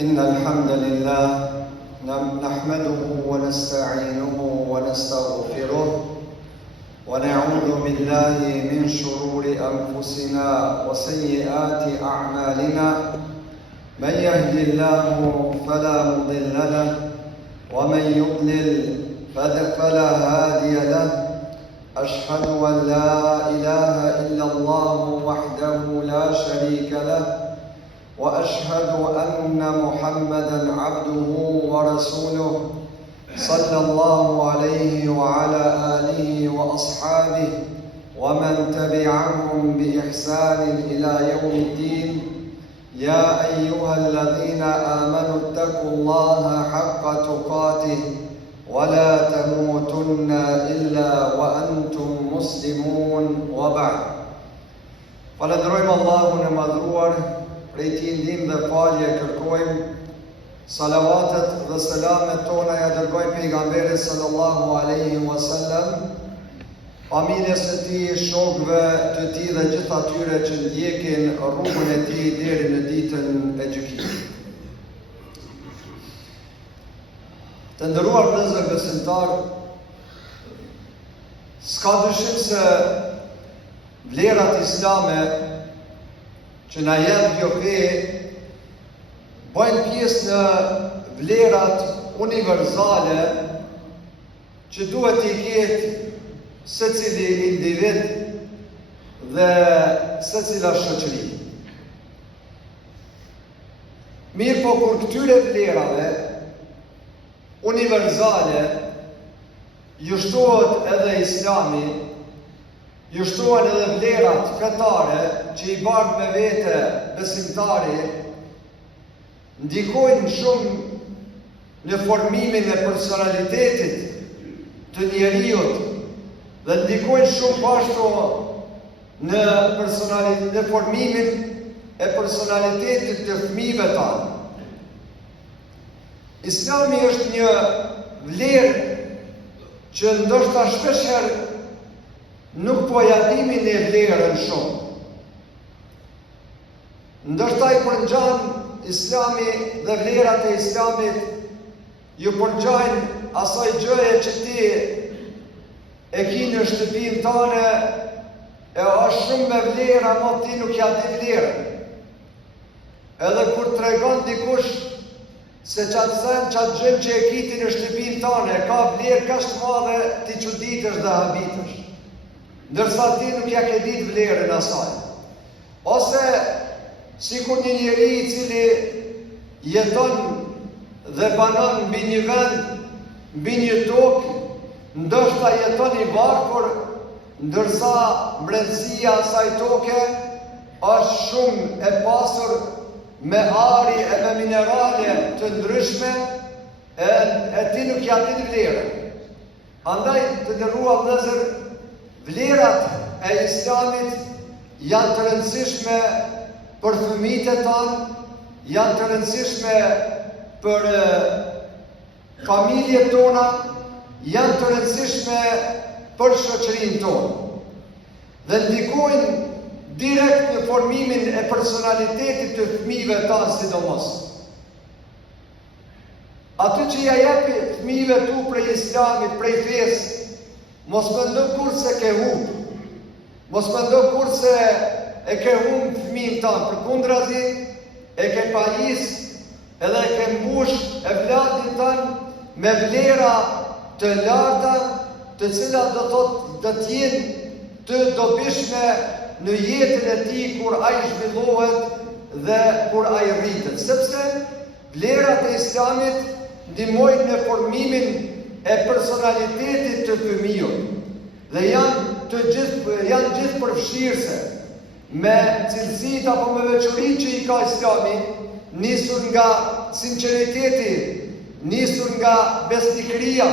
إن الحمد لله نحمده ونستعينه ونستغفره ونعوذ بالله من شرور أنفسنا وسيئات أعمالنا من يهد الله فلا مضل له ومن يضلل فلا هادي له أشهد أن لا إله إلا الله وحده لا شريك له وأشهد أن محمدًا عبده ورسوله صلى الله عليه وعلى آله وأصحابه ومن تبعهم بإحسان إلى يوم الدين يا أيها الذين آمنوا اتقوا الله حق تقاته ولا تموتن إلا وأنتم مسلمون وبعد. Falenderojmë Allahun e madhruar, prej tij ndihmë dhe falje kërkojmë. Salavatet dhe selamet tona ja dërgojmë pejgamberit sallallahu alaihi wasallam, familjes së tij, shokëve të tij dhe gjithë atyre që ndjekin rrugën e tij deri në ditën e gjykimit. Të nderuar vëllezër besimtar, s'ka dyshim se vlerat islame që na jep kjo fe bëjnë pjesë në vlerat universale që duhet t'i ketë secili individ dhe secila shoqëri. Mirë po kur këtyre vlerave universale ju shtohet edhe Islami, ju shtohen edhe vlerat fetare që i bardh me vete besimtari, ndikojnë shumë në formimin e personalitetit të njeriut dhe ndikojnë shumë pashtu në formimin e personalitetit të fëmijëve tanë. Islami është një vlerë që ndoshta shpeshherë nuk po ja dimin e vlerën shumë. Ndoshta i përngjan Islami dhe vlerat e Islamit ju përngjajnë asaj gjëje që ti e ki në shtëpinë tënde e është shumë me vlera, mo ti nuk ja di vlerën. Edhe kur tregon dikush se qatë gjë që e kiti në shtëpinë tënde ka vlerë kaq të madhe, ti çuditesh dhe habitesh, ndërsa ti nuk ja ke ditë vlerën asaj. Ose sikur një njeri i cili jeton dhe banon mbi një vend, mbi një tokë, ndoshta jeton i varfër, ndërsa brendësia asaj toke është shumë e pasur me ari e me minerale të ndryshme, e ti nuk ja di vlerën. Andaj të nderuar vëllezër, vlerat e Islamit janë të rëndësishme për fëmijët e tanë, janë të rëndësishme për familjet tona, janë të rëndësishme për shoqërinë tonë. Dhe ndikojnë direkt në formimin e personalitetit të fëmijëve tanë sidomos. Aty që ja jepi fëmijëve tu prej Islamit, prej fesë, mos mendo kurse ke humbë, mos mendo kurse e ke humbë fëmijën tanë, përkundrazi e ke pajis edhe e ke mbush e vladin tanë me vlera të larta, të cilat do të jenë të dobishme në jetën e tij kur ai zhvillohet dhe kur ai rritet, sepse vlerat e Islamit ndihmojnë në formimin e personalitetit të fëmijës dhe janë gjithë përfshirëse me cilësitë apo me veçoritë që i ka Islami, nisur nga sinqeriteti, nisur nga besnikëria,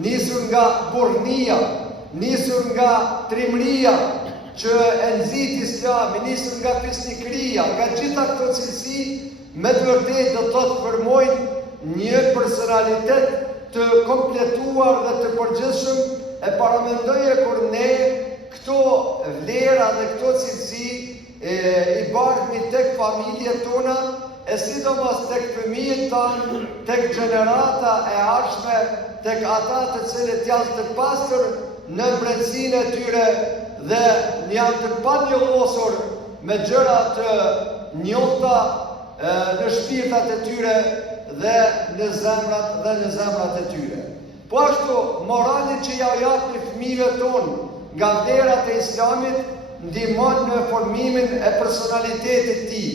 nisur nga burrnia, nisur nga trimëria që e nxit Islami, nisur nga fisnikëria, nga gjitha këto cilësi, me të vërtetë do të formojnë një personalitet të kompletuar dhe të përgjithshëm. E paramendoje kur ne këto vlera dhe këto cilësi i bashkëmi tek familjet tona e sidomos tek fëmijët tanë, tek gjenerata e ardhshme, tek ata të cilët janë të pastër në brendësinë e tyre dhe janë të panjollosur me gjëra të njohta në shpirtat e tyre dhe në zemrat e tyre. Po ashtu, morali që ja japni fëmijëve tonë nga vlerat e Islamit ndihmon në formimin e personalitetit të tij.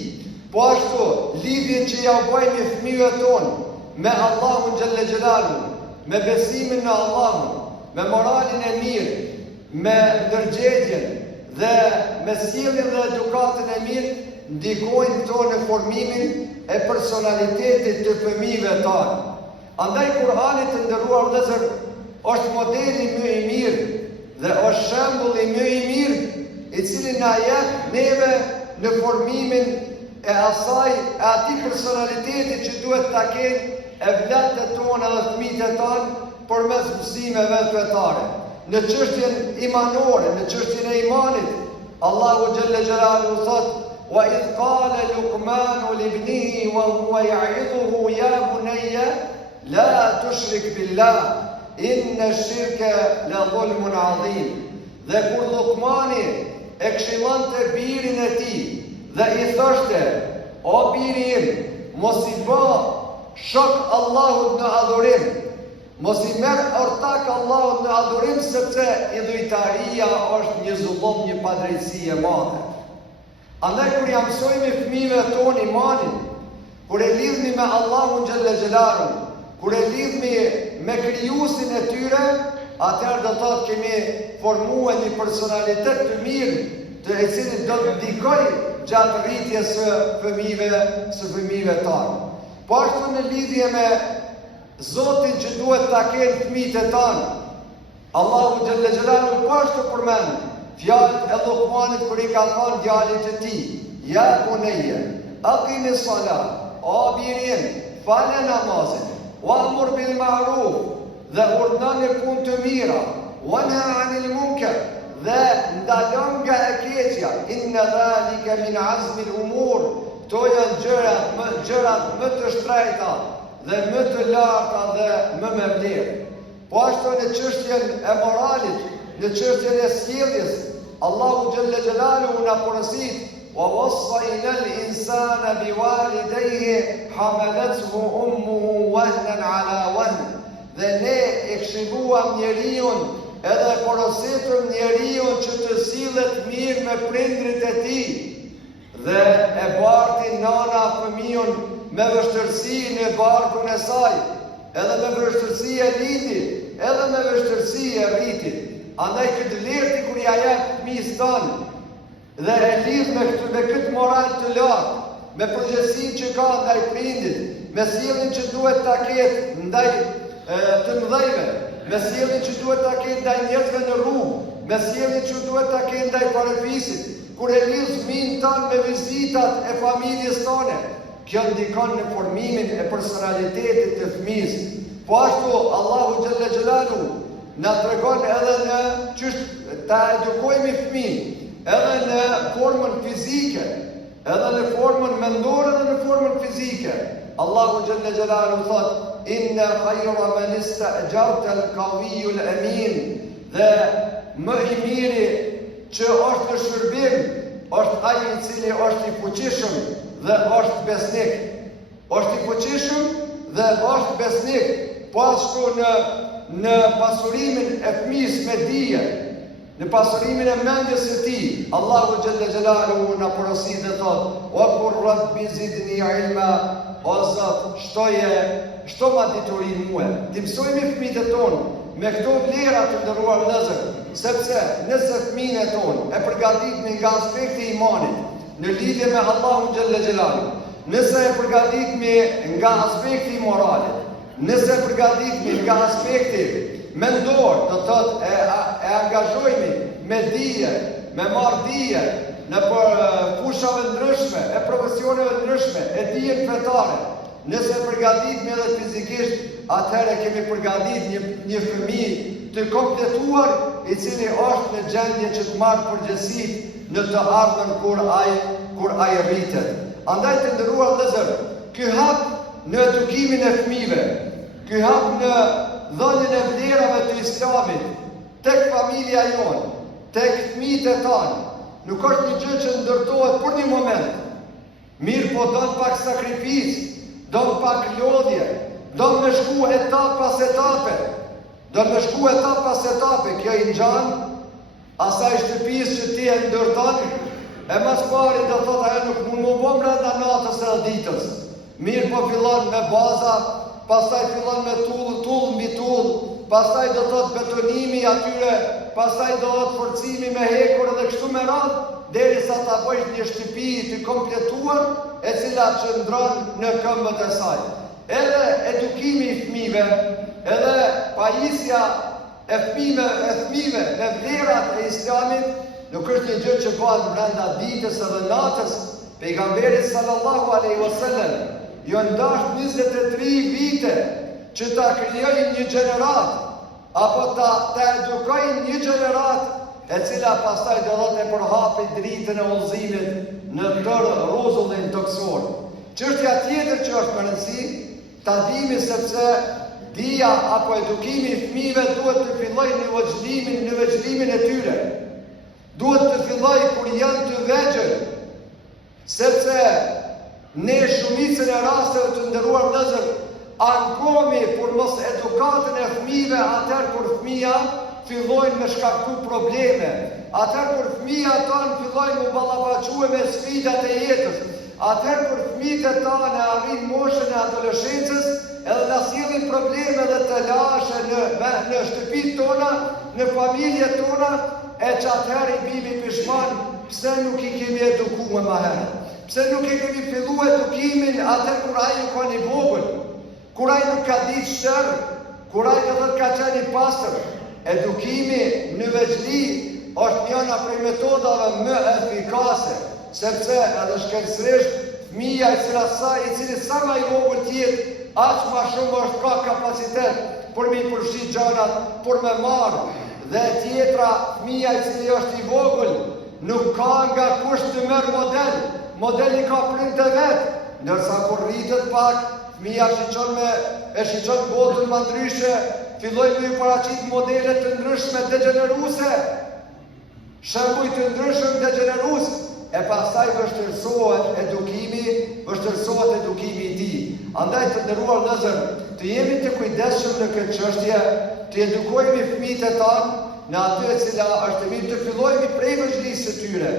Po ashtu, lidhjen që ja bëjmë fëmijëve tonë me Allahun xhalla xhelalu, me besimin në Allahun, me moralin e mirë, me ndërgjegjjen dhe me sjelljen dhe edukatën e mirë, ndikojnë këto në formimin e personalitetit të fëmijëve tanë. Andaj Kur'ani të nderuar vëllezër është modeli më i mirë dhe është shembulli më i mirë i cili na jep neve në formimin e atij personaliteti që duhet ta kenë e vlatët tonë dhe fëmijët e tanë përmes mësimeve fetare. Në çështjen imanore, në çështjen e imanit, Allahu xhalla xhelaluhu thot: "Wa idh qala Luqmanu libnihi wa huwa ya'idhuhu ya bunayya la tushrik billah inna ash-shirka la dhulmun 'adhim." Dhe kur Luqmani e këshillonte birin e tij dhe i thoshte: "O biri im, mos i bë shok Allahut në adhurim, mos i merr ortak Allahut në adhurim, sepse idhujtaria është një zullum, një padrejtësi e madhe." Andaj kur ja mësojmë fëmijëve tonë imanin, kur e lidhni me Allahun xhalla xhelalu, kur e lidhni me krijuesin e tyre, atëherë do të thotë kemi formuar një personalitet të mirë, të i cili do të ndikojë gjatë rritjes së fëmijëve tanë. Po ashtu në lidhje me Zotin që duhet ta kenë fëmijët e tanë, Allahu xhalla xhelalu po ashtu përmend fjalët e Luqmanit kur i ka thënë djalit të tij: "Ya bunayya, aqimi s-salat", o birim, falë namazin, wa'mur bil ma'ruf, dhe urdhon në punë të mira, wanha 'anil munkar, dhe ndalon nga e keqja, inna dhalika min 'azmi al-umur. Këto janë gjërat më të shtrejta dhe më të larta dhe më me vlerë. Po ashtu në çështjen e moralit, në çështjen e sjelljes, Allahu xhalla xhelaluhu na porosit: "Wa wassayna al-insana biwalidayhi hamalathu ummuhu wahnan 'ala wahn." Dhe ne e këshilluam njeriun, edhe porositëm njeriun që të sillet mirë me prindrit e tij. Dhe e barti nana fëmijën me vështërsi në barkun e saj, edhe me vështërsi e litit, edhe me vështërsi e rritit. Andaj këtë vlerëti kur ja jep fëmijës tanë dhe e lidh me këtë moral të lartë, me përgjegjësinë që ka ndaj prindit, me sjelljen që duhet ta ketë ndaj të mëdhejve, me sjelljen që duhet ta ketë ndaj njerëzve në rrugë, me sjelljen që duhet ta ketë ndaj parafisit. Kur e lidh fëmijën tanë me vizitat e familjes tone, kjo ndikon në formimin e personalitetit të fëmijës. Po ashtu Allahu xhalla xhelalu na tregon edhe në çështë ta edukojmë fëmijën, edhe në formën fizike, edhe në formën mendore dhe në formën fizike. Allahu xhalla xhelalu thot: "Inna khayra man ista'jarta al-qawiyyu al-amin." Dhe më i miri që është në shërbim, është ai i cili është i fuqishëm dhe është besnik. Është i fuqishëm dhe është besnik. Po ashtu në pasurimin e fëmijës me dije, në pasurimin e mendjes së tij, Allahu xhalla xhelaluhu na porosit dhe thot: "Wa qur rabbi zidni ilma." O Zot, shto ma diturin mua. Ti mësojmë fëmijët e tonë me këto vlera të nderuar vëllezër, sepse nëse fëmijën e tonë e përgatitni nga aspekti i imanit në lidhje me Allahun xhalla xhelalu, nëse e përgatitni nga aspekti i moralit, nëse e përgatitni nga aspekti mendor, do të thotë e angazhojmë me dije, me marrë dije në fushave ndryshme, e profesioneve ndryshme, e dijen fetare. Nëse e përgatitni edhe fizikisht, atëherë kemi përgatit një fëmijë të kompletuar, i cili është në gjendje që të marrë përgjegjësi në të ardhmen kur ai rritet. Andaj të nderuar vëllezër, ky hap në edukimin e fëmijëve, ky hap në dhënien e vlerave të Islamit tek familja jonë, tek fëmijët e tanë, nuk është një gjë që ndërtohet për një moment. Mirë po don pak sakrificë, don pak lodhje, don me shku etap pas etape. Don me shku etap pas etape, kjo i ngjan asaj shtëpisë që ti e ndërton. E mas pari do thotë ajo nuk mund më bë brenda natës edhe ditës. Mirë po fillon me baza, pastaj fillon me tull mbi tull, pastaj do thotë betonimi atyre, pastaj do thotë forcimi me hekur edhe kështu me radhë, derisa ta bësh një shtëpi të kompletuar, e cila qëndron në këmbët e saj. Edhe edukimi i fëmijëve, edhe pajisja e fëmijëve me vlerat e Islamit, nuk është një gjë që bëhet brenda ditës edhe natës. Pejgamberi sallallahu alaihi wasallam jo ndash 23 vite që ta krijojnë një gjenerat, apo ta edukojnë një gjenerat e cila pastaj do të përhapi dritën e udhëzimit në tërë rrozullin toksor. Çështja tjetër që është më rëndësi, ta dimi sepse dija apo edukimi i fëmijëve duhet të fillojë në veçlimin e tyre. Duhet të filloj kur janë të vegjël, sepse ne shumicën e rasteve të nderuar vëllezër ankohemi për mos edukatën e fëmijëve atëherë kur fëmija fillojnë me shkaktu probleme, atëherë kur fëmija tanë fillojnë me ballafaque me sfidat e jetës, atëherë kur fëmijët e tanë arrin moshën e adoleshencës, edhe na sillin probleme dhe të lashe në shtëpitë tona, në familjet tona. E që atëherë i bimi pishman, pse nuk i kemi edukuar më herët? Pse nuk i kemi fillu edukimin atëherë kur ai nuk ka një vogël, kur ai nuk ka ditë shërë, kur ai do të ka qenë i pastër? Edukimi në veçli është njëna prej metodave më efikase, sepse edhe shkencërisht fëmija i cili sa më i vogël tjetë, aq më shumë është ka kapacitet për me i përfshi gjanat, për me marrë. Dhe tjetra, fëmija i cili është i vogël, nuk ka nga kush të merë modeli ka prind të vetë, ndërsa kur rritet pak, fëmija e shiqon botën më ndryshe, filloj me i paraqit modelet të ndryshme degeneruse, shembuj të ndryshëm degenerus, e pastaj vështirësohet edukimi i tij. Andaj të nderuar vëllezër, të jemi të kujdesshëm në këtë çështje, të edukojmë fëmijët e tanë në atë e cila është mirë të fillojmë prej vëzhgisë së tyre,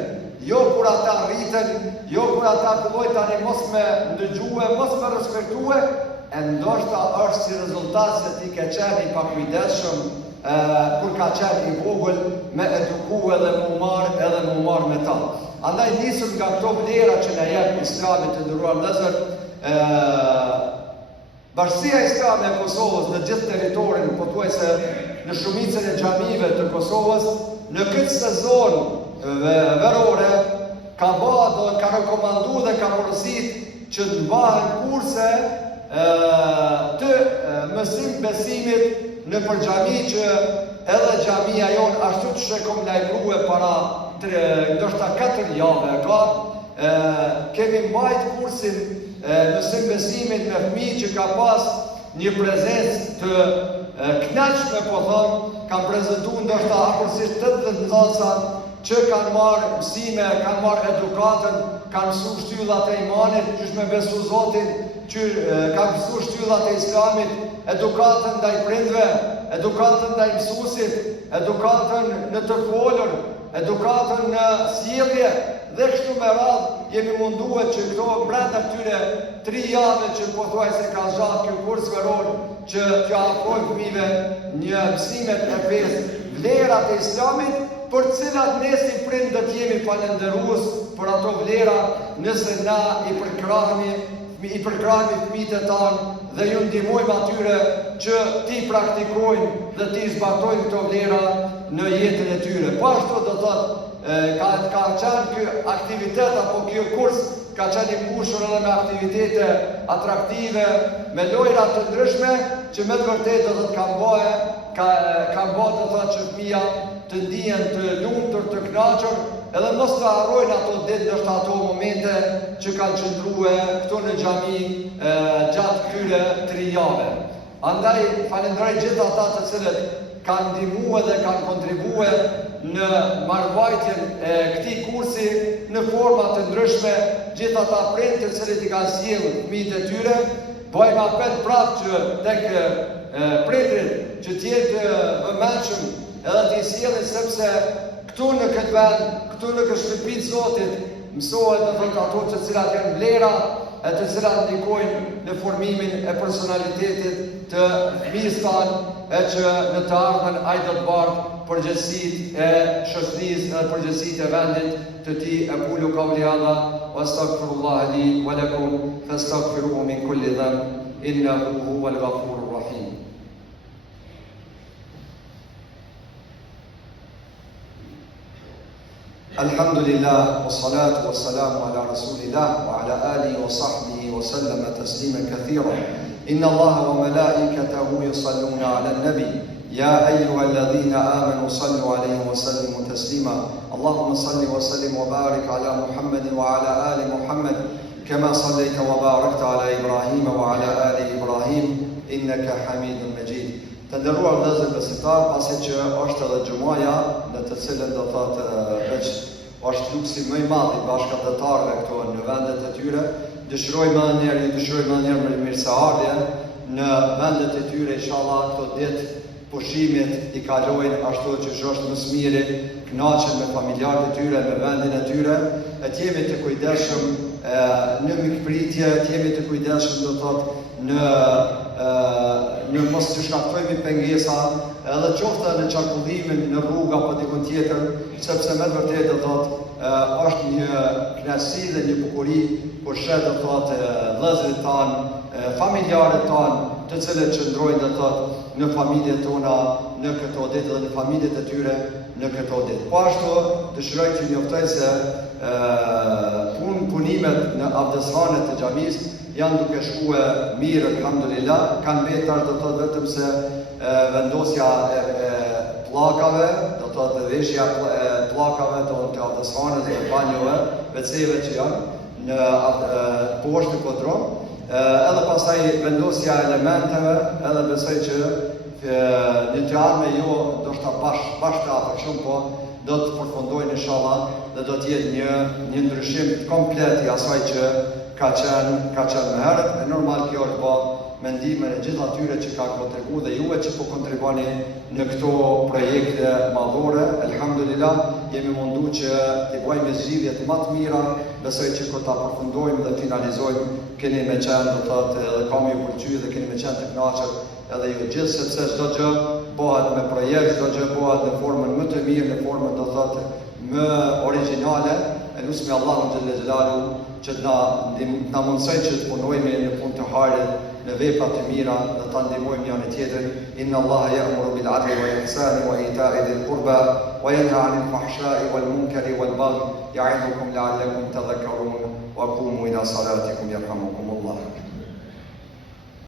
jo kur ata rriten, jo kur ata fillojnë tani mos me ndëgjue, mos me respektue, e ndoshta është si rezultat se ti ke qenë i pakujdesshëm kur ka qenë i vogël me eduku edhe mu marr me ta. Andaj nisëm nga këto vlera që na jep Islami të nderuar vëllezër. Bashkia Islame e Kosovës në gjithë territorin, pothuajse në shumicën e xhamive të Kosovës, në këtë sezon verore ka rekomandu dhe ka porosit që të mbahen kurse të mësim besimit në për xhami, që edhe xhamia jonë ashtu që kom lajmërue para ndoshta 4 javë ka, kemi mbajt kursin mësim besimit me fëmijë që ka pas një prezencë të kënaqshme, po thon, kanë prezentuar ndoshta afërsisht 80 nxënësa që kanë marrë mësime, kanë marrë edukatën, kanë mësuar shtyllat e imanit, qysh me besu Zotin, që kanë mësuar shtyllat e Islamit, edukatën ndaj prindve, edukatën ndaj mësuesit, edukatën në të folur, edukatën në sjellje, dhe kështu me radhë jemi munduar që këto brenda këtyre 3 javë që pothuajse ka zgjatur ky kurs veror, që t'ja afrojmë fëmijëve një mësimet e fesë, vlerat e Islamit, për cilat ne si prindët jemi falënderues për ato vlera, nëse na i përkrahemi fëmijët e tanë dhe ju ndihmojmë atyre që ti praktikojnë dhe ti zbatojnë këto vlera në jetën e tyre. Po ashtu do thotë, ka qenë ky aktivitet apo ky kurs ka qenë i mbushur edhe me aktivitete atraktive, me lojra të ndryshme që me të vërtetë do të kanë bërë do të thotë që fëmia të ndihen të lumtur, të kënaqur, edhe mos të harrojnë ato ditë, ndoshta ato momente që kanë qëndruar këtu në xhami gjatë këtyre 3 javëve. Andaj falenderoj gjithë ata të cilët kanë ndihmuar dhe kanë kontribuar në marrëvajtjen e këtij kursi në forma të ndryshme, gjithë ata prindër të cilët i kanë sjellë fëmijët e tyre. Bëjmë apel prapë që tek prindërit që të jetë vëmendshëm edhe të sjellin, sepse këtu në këtë vend, këtu në këtë shtëpi të Zotit, mësohet të thotë ato të cilat janë vlera e të cilat ndikojnë në formimin e personalitetit të fëmijës tanë, e që në të ardhmen ai do të bardh përgjegjësitë e shoqërisë dhe përgjegjësitë e vendit të tij. Aqulu qawli hadha wa astaghfirullah li wa lakum fastaghfiruhu min kulli dhanb innahu huwal ghafurur rahim. Alhamdulillah, wassalatu wassalamu ala rasulillah wa ala alihi wa sahbihi wa sallama tasliman kathira. Inna Allaha wa malaikatahu yusalluna ala an-nabi. يا أيها الذين آمنوا صلوا عليه وسلموا تسليما. اللهم صل وسلم وبارك على محمد وعلى آل محمد كما صليت وباركت على إبراهيم وعلى آل إبراهيم إنك حميد مجيد. Të nderuar vëllezër besimtar, pasi që është edhe xhumaja në të cilën do thotë veç është luksi më i madh i bashkëdhetarëve këtu në vendet e tyre, dëshirojmë edhe një herë mirëseardhje në vendet e tyre, inshallah këto ditë pushimit i kalojnë ashtu që është më smiri, kënaqen me familjarët e tyre, me vendin e tyre, e të jemi të kujdesshëm në mikpritje, të jemi të kujdesshëm do thotë në mos të shkaktojmë pengesa, edhe qoftë në qarkullimin në rrugë apo diku tjetër, sepse me të vërtetë do thotë është një kënaqësi dhe një bukuri kur shet do thotë vëllezërit tanë, familjarët tanë, të cilët qëndrojnë do thotë në familjet tona në këto ditë dhe në familjet e tyre në këto ditë. Po ashtu dëshiroj të njoftoj se punimet në abdeshanet e xhamisë janë duke shkuar mirë, alhamdulillah, kanë vetar do thotë vetëm se vendosja e pllakave, do thotë veshja e pllakave të abdeshaneve dhe banjove, WC-ve që janë në poshtë të kodron. Edhe pastaj vendosja elementeve, edhe besoj që një të ardhme jo ndoshta bashkë atë shumë, po do të përfundojnë inshallah dhe do të jetë një ndryshim komplet i asaj që ka qenë më herët. E normal kjo është po mendimin e gjithë atyre që ka kontribuar dhe juve që po kontribuani në këto projekte madhore. Alhamdulillah, jemi mundu që t'i bëjmë zgjidhjet më të mira, besoj që kur ta përfundojmë dhe finalizojmë, keni me qenë do thotë edhe kam ju pëlqyer dhe keni me qenë të kënaqur edhe ju gjithë, sepse çdo gjë bëhet me projekt, çdo gjë bëhet në formën më të mirë, në formën do thotë më origjinale. Elusmi Allahun xhelle xhelalu që na mundsoj që të punojmë në punë të hajrit, në vepra të mira dhe ta ndihmojmë njëri tjetrin. Inna Allaha ya'muru bil 'adli wal ihsani wa ita'i dhil qurba wa yanha 'anil fahsha'i wal munkari wal baghi ya'idukum la'allakum tadhakkarun wa qumu ila salatikum yarhamukumullah.